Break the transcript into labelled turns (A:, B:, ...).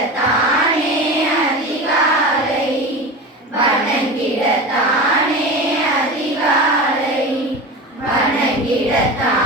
A: தானே அதிகாலை. வணங்கிட தானே அதிகாலை. வணங்கிட தான்